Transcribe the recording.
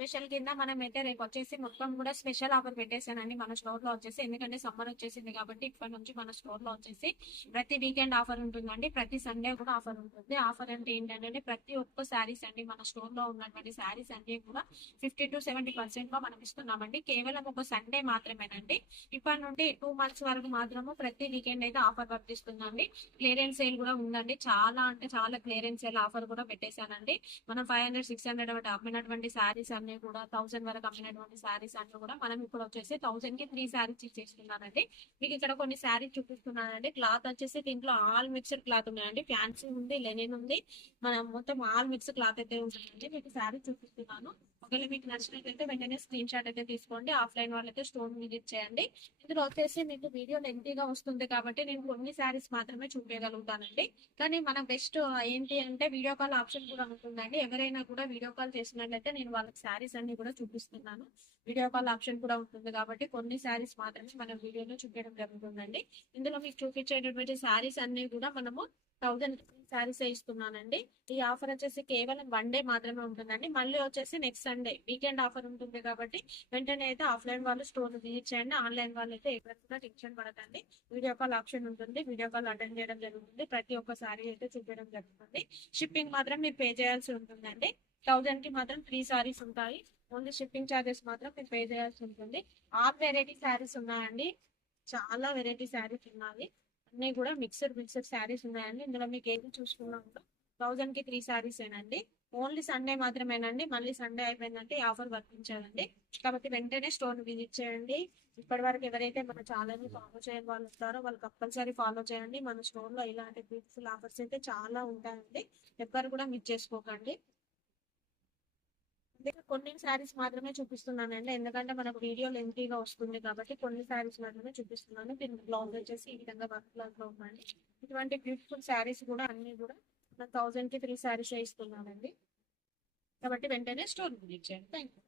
Special కింద మనం అయితే రేపు వచ్చేసి మొత్తం కూడా స్పెషల్ ఆఫర్ పెట్టేసానండి మన స్టోర్ లో వచ్చేసి. ఎందుకంటే సమ్మర్ వచ్చేసింది కాబట్టి ఇప్పటి నుంచి మన స్టోర్ లో వచ్చేసి ప్రతి వీకెండ్ ఆఫర్ ఉంటుందండి, ప్రతి సండే కూడా ఆఫర్ ఉంటుంది. ఆఫర్ అంటే ఏంటంటే ప్రతి ఒక్క శారీస్ అండి, మన స్టోర్ లో ఉన్నటువంటి శారీస్ అన్ని కూడా 50 to 70% లో మనం ఇస్తున్నామండి. కేవలం ఒక సండే మాత్రమేనండి. ఇప్పటి నుండి 2 months వరకు మాత్రము ప్రతి వీకెండ్ అయితే ఆఫర్ వర్తిస్తుందండి. క్లియరెన్స్ సేల్ కూడా ఉందండి, చాలా అంటే చాలా క్లియరెన్స్ సేల్ ఆఫర్ కూడా పెట్టేశానండి. మనం 500, 600 అమ్మినటువంటి శారీస్ అన్ని కూడా 1000 వరకు అమ్మినటువంటి శారీస్ అన్ని కూడా మనం ఇప్పుడు వచ్చేసి 1000 కి 3 శారీస్ ఇచ్చేస్తున్నానండి. మీకు ఇక్కడ కొన్ని శారీస్ చూపిస్తున్నానండి. క్లాత్ వచ్చేసి దీంట్లో ఆల్ మిక్స్డ్ క్లాత్ ఉన్నాయండి. ఫ్యాన్సీ ఉంది, లెనిన్ ఉంది, మనం మొత్తం ఆల్ మిక్స్ క్లాత్ అయితే ఉంటుందండి. మీకు శారీ చూపిస్తున్నాను. ఒకవేళ మీకు నచ్చినట్లయితే వెంటనే స్క్రీన్ షాట్ అయితే తీసుకోండి. ఆఫ్లైన్ వాళ్ళైతే స్టోర్ విజిట్ చేయండి. ఇందులో వచ్చేసి మీకు వీడియో లెంతీగా వస్తుంది కాబట్టి నేను కొన్ని శారీస్ మాత్రమే చూపించగలుగుతానండి. కానీ మన బెస్ట్ ఏంటి అంటే వీడియో కాల్ ఆప్షన్ కూడా ఉంటుందండి. ఎవరైనా కూడా వీడియో కాల్ చేసినట్లయితే నేను వాళ్ళకి శారీస్ అన్ని కూడా చూపిస్తున్నాను. వీడియో కాల్ ఆప్షన్ కూడా ఉంటుంది కాబట్టి కొన్ని శారీస్ మాత్రమే మనం వీడియోలో చూపించడం జరుగుతుందండి. ఇందులో మీకు చూపించేటటువంటి శారీస్ అన్ని కూడా మనము 1000 శారీస్ ఇస్తున్నానండి. ఈ ఆఫర్ వచ్చేసి కేవలం 1 డే మాత్రమే ఉంటుందండి. మళ్ళీ వచ్చేసి నెక్స్ట్ సండే వీకెండ్ ఆఫర్ ఉంటుంది కాబట్టి వెంటనే అయితే ఆఫ్లైన్ వాళ్ళు స్టోర్ విజిట్ చేయండి. ఆన్లైన్ వాళ్ళు అయితే ఎక్కడ కూడా టెన్షన్ పడకండి. వీడియో కాల్ ఆప్షన్ ఉంటుంది, వీడియో కాల్ అటెండ్ చేయడం జరుగుతుంది, ప్రతి ఒక్క సారీ అయితే చూపించడం జరుగుతుంది. షిప్పింగ్ మాత్రం మీరు పే చేయాల్సి ఉంటుందండి. 1000 కి మాత్రం 3 సారీస్ ఉంటాయి. ఓన్లీ షిప్పింగ్ ఛార్జెస్ మాత్రం మీరు పే చేయాల్సి ఉంటుంది. ఆల్ వెరైటీ శారీస్ ఉన్నాయండి, చాలా వెరైటీ శారీస్ ఉన్నాయి. అన్ని కూడా మిక్సర్ శారీస్ ఉన్నాయండి. ఇందులో మీకు ఏది చూసుకున్నా కూడా 1000 కి 3 శారీస్ ఏనండి. ఓన్లీ సండే మాత్రమేనండి. మళ్ళీ సండే అయిపోయిందంటే ఈ ఆఫర్ వర్తించాలండి. కాబట్టి వెంటనే స్టోర్ విజిట్ చేయండి. ఇప్పటి వరకు ఎవరైతే మన ఛానల్ ని ఫాలో చేయని వాళ్ళు ఉంటారో వాళ్ళు కంపల్సరీ ఫాలో చేయండి. మన స్టోర్ లో ఇలాంటి బ్యూటిఫుల్ ఆఫర్స్ అయితే చాలా ఉంటాయండి. ఎవ్వరు కూడా మిస్ చేసుకోకండి. కొన్ని శారీస్ మాత్రమే చూపిస్తున్నానండి, ఎందుకంటే మనకు వీడియో లెంతీగా వస్తుంది కాబట్టి కొన్ని శారీస్ మాత్రమే చూపిస్తున్నాను. దీనికి బ్లౌజ్ వచ్చేసి ఈ విధంగా వర్క్ బ్లౌజ్ లో ఉందండి. ఇటువంటి బ్యూటిఫుల్ శారీస్ కూడా అన్ని కూడా 1000 కి 3 శారీస్ ఇస్తున్నానండి. కాబట్టి వెంటనే స్టోర్ విజిట్ చేయండి. Thank you.